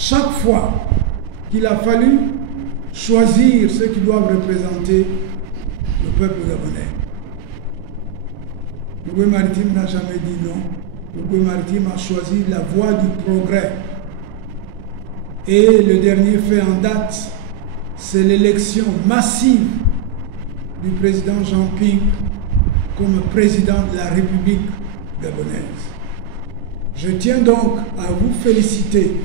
chaque fois qu'il a fallu choisir ceux qui doivent représenter le peuple gabonais. Le gouvernement maritime n'a jamais dit non. Le gouvernement maritime a choisi la voie du progrès. Et le dernier fait en date, c'est l'élection massive du président Jean Ping comme président de la République gabonaise. Je tiens donc à vous féliciter,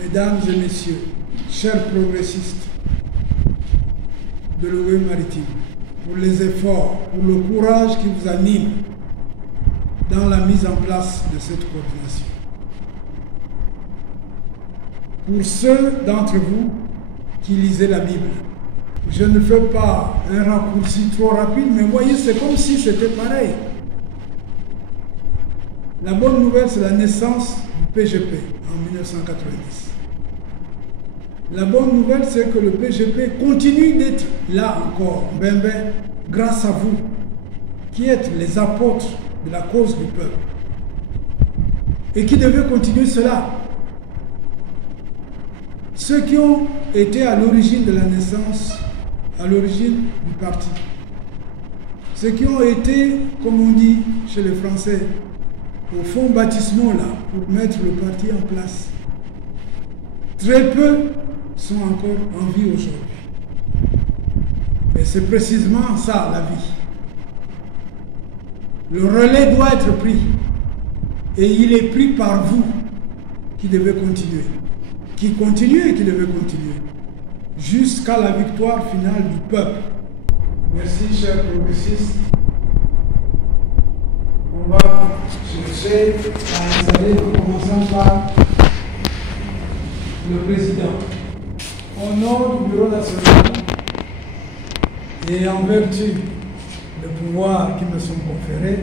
mesdames et messieurs, chers progressistes de l'OE maritime, pour les efforts, pour le courage qui vous anime dans la mise en place de cette coordination. Pour ceux d'entre vous qui lisaient la Bible, je ne fais pas un raccourci trop rapide, mais voyez, c'est comme si c'était pareil. La bonne nouvelle, c'est la naissance du PGP en 1990. La bonne nouvelle, c'est que le PGP continue d'être là encore, grâce à vous, qui êtes les apôtres de la cause du peuple, et qui devez continuer cela. Ceux qui ont été à l'origine de la naissance, à l'origine du parti, ceux qui ont été, comme on dit chez les Français, au fond baptismaux là, pour mettre le parti en place, très peu sont encore en vie aujourd'hui. Et c'est précisément ça, la vie. Le relais doit être pris. Et il est pris par vous qui devez continuer. Qui continuez et qui devez continuer. Jusqu'à la victoire finale du peuple. Merci, chers progressistes. On va chercher à installer, en commençant par le président. Au nom du Bureau national et en vertu des pouvoirs qui me sont conférés,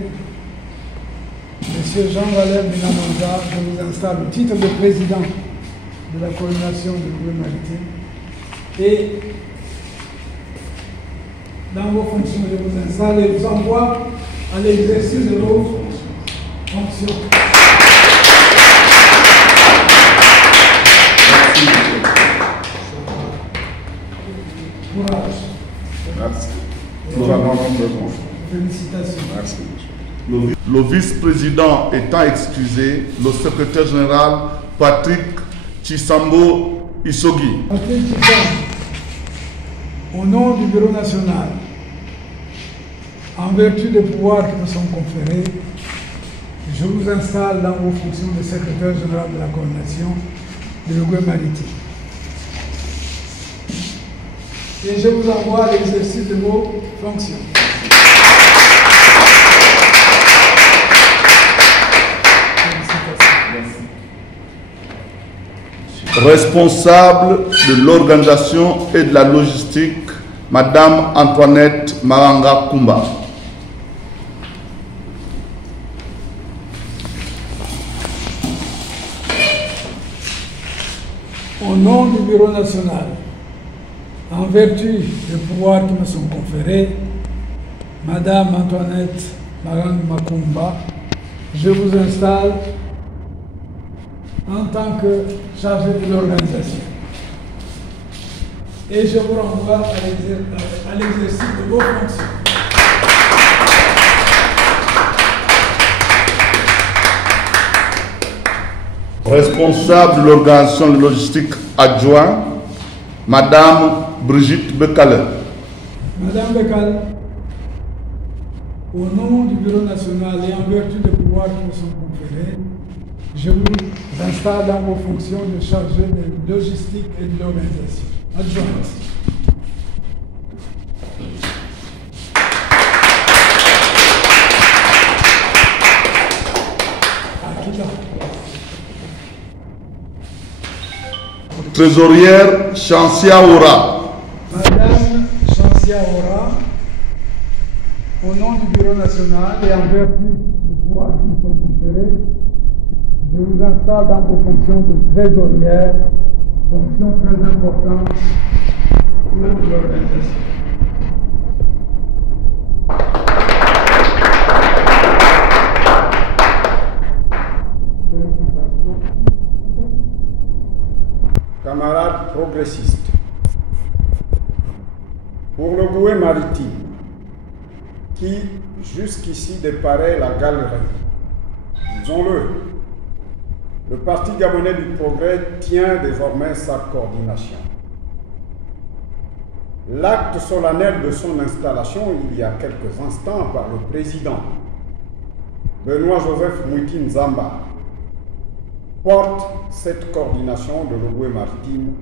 M. Jean-Valère Benamanda, je vous installe au titre de président de la coordination du gouvernement maritime et dans vos fonctions, je vous installe et vous envoie à l'exercice de vos fonctions. Courage. Merci. Nous en avons besoin. Félicitations. Merci. Le vice-président étant excusé, le secrétaire général Patrick Chisambo Isogi. Patrick Chisambo, au nom du Bureau national, en vertu des pouvoirs qui me sont conférés, je vous installe dans vos fonctions de secrétaire général de la coordination de l'Uruguay maritime. Et je vous envoie à l'exercice de vos fonctions. Responsable de l'organisation et de la logistique, Madame Antoinette Maranga Kumba. Au nom du Bureau national, en vertu des pouvoirs qui me sont conférés, Madame Antoinette Maranga Kumba, je vous installe en tant que chargé de l'organisation. Et je vous renvoie à l'exercice de vos fonctions. Responsable de l'organisation de logistique adjoint, Madame Brigitte Bekale. Madame Bekale, au nom du Bureau national et en vertu des pouvoirs qui me sont conférés, je vous installe dans vos fonctions de chargé de logistique et de l'organisation. Adjointe. Trésorière Chancia Ora. Madame Chancia Ora, au nom du Bureau national et en vertu du pouvoir qui nous sont conférés, je vous installe dans vos fonctions de trésorière, fonction très importante pour l'organisation. camarades progressistes, pour le Goué maritime, qui jusqu'ici déparait la galerie, disons-le, le Parti gabonais du progrès tient désormais sa coordination. L'acte solennel de son installation, il y a quelques instants, par le président Benoît-Joseph Mouiti Nzamba, porte cette coordination de l'Ogooué maritime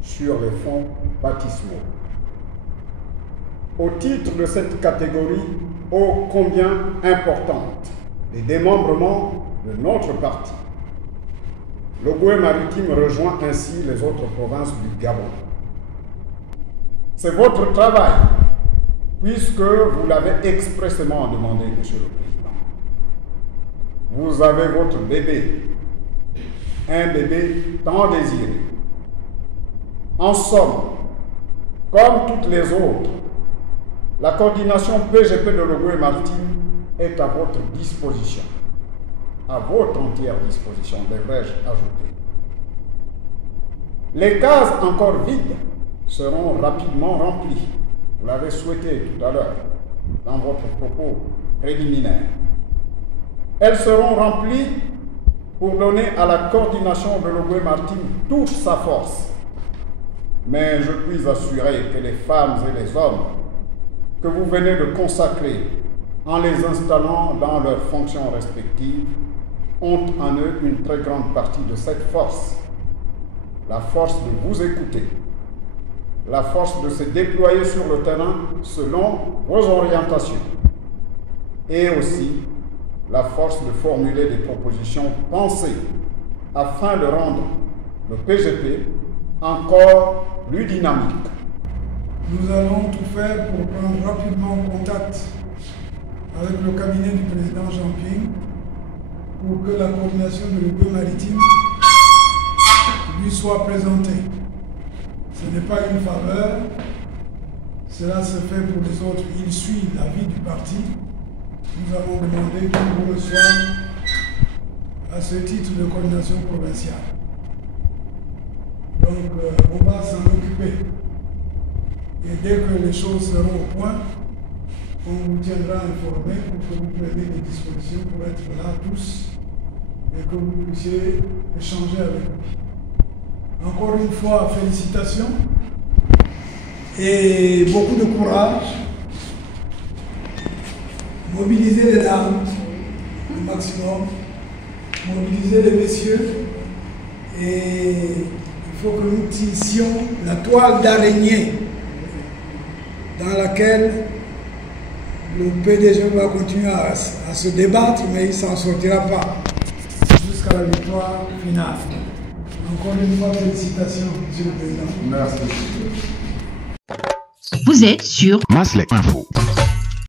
sur les fonds baptismaux. Au titre de cette catégorie ô combien importante des démembrements de notre parti, l'Ogooué maritime rejoint ainsi les autres provinces du Gabon. C'est votre travail, puisque vous l'avez expressément demandé, Monsieur le Président. Vous avez votre bébé, un bébé tant désiré. En somme, comme toutes les autres, la coordination PGP de l'Ogooué maritime est à votre disposition, à votre entière disposition, devrais-je ajouter. Les cases encore vides seront rapidement remplies. Vous l'avez souhaité tout à l'heure dans votre propos préliminaire. Elles seront remplies pour donner à la coordination de l'Ogooué maritime toute sa force. Mais je puis assurer que les femmes et les hommes que vous venez de consacrer en les installant dans leurs fonctions respectives ont en eux une très grande partie de cette force. La force de vous écouter, la force de se déployer sur le terrain selon vos orientations et aussi la force de formuler des propositions pensées afin de rendre le PGP encore plus dynamique. Nous allons tout faire pour prendre rapidement contact avec le cabinet du président Jean-Pierre pour que la coordination de l'Ogooué maritime lui soit présentée. Ce n'est pas une faveur, cela se fait pour les autres. Il suit l'avis du parti. Nous avons demandé qu'il vous reçoive à ce titre de coordination provinciale. Donc, on va s'en occuper. Et dès que les choses seront au point, on vous tiendra informé pour que vous preniez des dispositions pour être là tous et que vous puissiez échanger avec nous. Encore une fois, félicitations et beaucoup de courage. Mobilisez les dames au maximum, mobilisez les messieurs et il faut que nous tissions la toile d'araignée dans laquelle le PDG va continuer à se débattre, mais il ne s'en sortira pas jusqu'à la victoire finale. Encore une fois, félicitations, Monsieur le Président. Merci. Vous êtes sur Maslek Info.